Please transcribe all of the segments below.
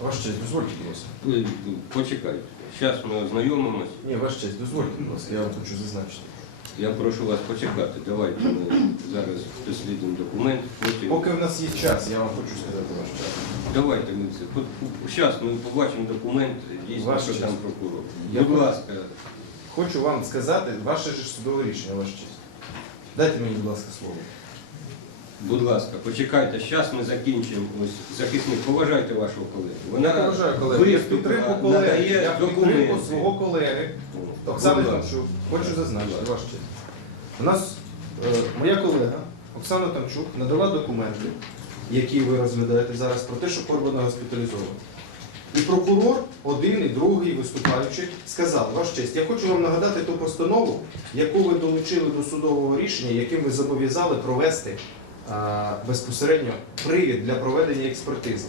Ваша честь, дозвольте, будь ласка. Ви почекайте. Зараз ми ознайомимось. Ні, ваша честь, дозвольте, будь ласка, я вам хочу зазначити. Я прошу вас почекати. Давайте ми зараз дослідимо документ. Потім Поки в нас є час, я вам хочу сказати ваш час. давайте ми це. Зараз ми побачимо документ, дійсно, Ваша що честь. там прокурор. Я Будь хочу- ласка, Хочу вам сказати ваше ж судове рішення, ваша честь. Дайте мені, будь ласка, слово. Будь ласка, почекайте. Зараз ми закінчимо. Ось захисник, поважайте вашого колегу. Я поважаю колеги. Я виступила, підтримку колеги, я в підтримку документи. свого колеги. О, Оксана будь ласка. Тамчук, хочу зазначити, ваша честь. У нас е, моя колега Оксана Тамчук надала документи, які ви розглядаєте зараз, про те, що Корбана госпіталізовано. І прокурор, один і другий виступаючий, сказав, ваша честь, я хочу вам нагадати ту постанову, яку ви долучили до судового рішення, яким ви зобов'язали провести безпосередньо привід для проведення експертизи.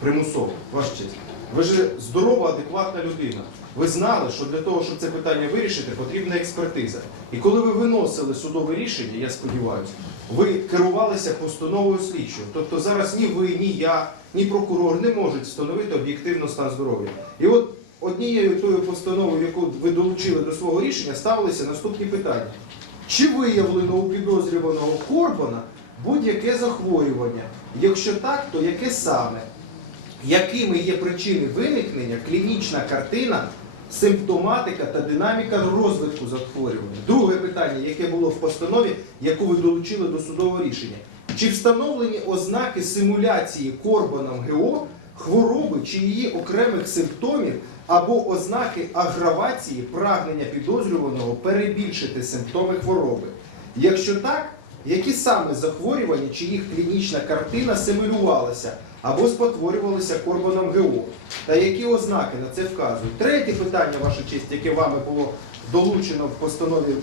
Примусово, ваша честь. Ви ж здорова, адекватна людина. Ви знали, що для того, щоб це питання вирішити, потрібна експертиза. І коли ви виносили судове рішення, я сподіваюся, ви керувалися постановою слідчого. Тобто зараз ні ви, ні я, ні прокурор не можуть встановити об'єктивно стан здоров'я. І от однією тою постановою, яку ви долучили до свого рішення, ставилися наступні питання. Чи виявлено у підозрюваного Корбана будь-яке захворювання? Якщо так, то яке саме? Якими є причини виникнення, клінічна картина, симптоматика та динаміка розвитку захворювання? Друге питання, яке було в постанові, яку ви долучили до судового рішення. Чи встановлені ознаки симуляції Корбаном ГО хвороби чи її окремих симптомів або ознаки агравації прагнення підозрюваного перебільшити симптоми хвороби? Якщо так, які саме захворювання чи їх клінічна картина симулювалася або спотворювалися корбаном ГО? Та які ознаки на це вказують? Третє питання, ваша честь, яке вами було долучено в постанові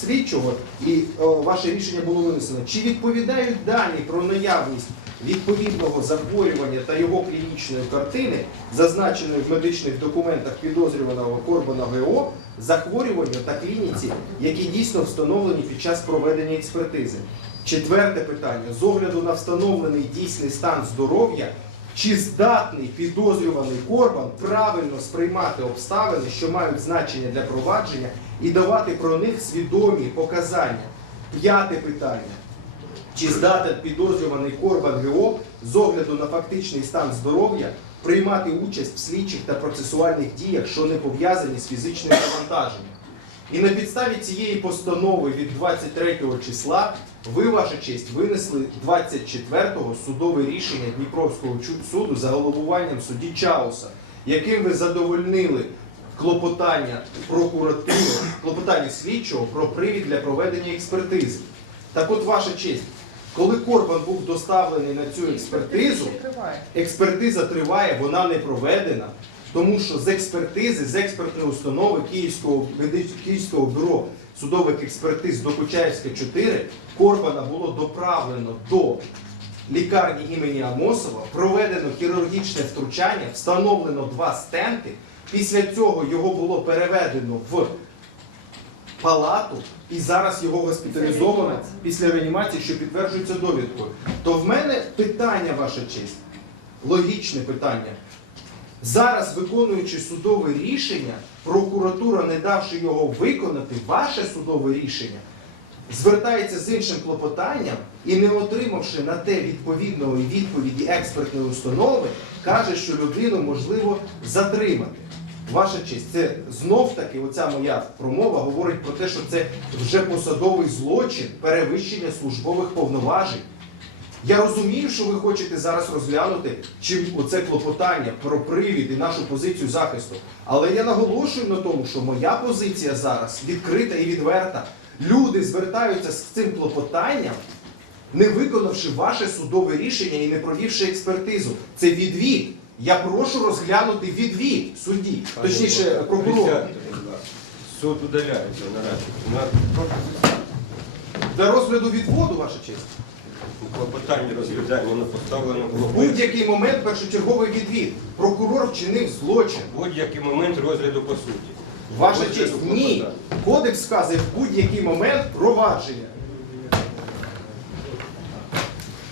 слідчого, і о, ваше рішення було винесено. Чи відповідають дані про наявність відповідного захворювання та його клінічної картини, зазначеної в медичних документах підозрюваного Корбана ГО, захворюванню та клініці, які дійсно встановлені під час проведення експертизи? Четверте питання. З огляду на встановлений дійсний стан здоров'я, чи здатний підозрюваний Корбан правильно сприймати обставини, що мають значення для провадження, і давати про них свідомі показання? П'яте питання. Чи здатен підозрюваний Корбан ГО з огляду на фактичний стан здоров'я приймати участь в слідчих та процесуальних діях, що не пов'язані з фізичним навантаженням? І на підставі цієї постанови від 23 числа ви, ваша честь, винесли 24-го судове рішення Дніпровського суду за головуванням судді Чауса, яким ви задовольнили клопотання прокуратури, клопотання слідчого про привід для проведення експертизи. Так от, ваша честь, коли Корбан був доставлений на цю експертизу, експертиза триває, вона не проведена, тому що з експертизи, з експертної установи Київського, Київського бюро судових експертиз до Кучаївська 4 Корбана було доправлено до лікарні імені Амосова, проведено хірургічне втручання, встановлено два стенти. Після цього його було переведено в палату, і зараз його госпіталізовано після реанімації, що підтверджується довідкою. То в мене питання, ваша честь, логічне питання. Зараз, виконуючи судове рішення, прокуратура, не давши його виконати, ваше судове рішення, звертається з іншим клопотанням і, не отримавши на те відповідної відповіді експертної установи, каже, що людину можливо затримати. Ваша честь, це знов таки, оця моя промова говорить про те, що це вже посадовий злочин перевищення службових повноважень. Я розумію, що ви хочете зараз розглянути чим оце клопотання про привід і нашу позицію захисту. Але я наголошую на тому, що моя позиція зараз відкрита і відверта. Люди звертаються з цим клопотанням, не виконавши ваше судове рішення і не провівши експертизу. Це відвід. Я прошу розглянути відвід судді, точніше прокурора. Суд удаляється наразі. На Для розгляду відводу, ваша честь. клопотання розглядання не поставлено було. будь-який момент першочерговий відвід. Прокурор вчинив злочин. Будь-який момент розгляду по суті. Ваша Розгляду честь, ні. клопотання. Кодекс вказує в будь-який момент провадження.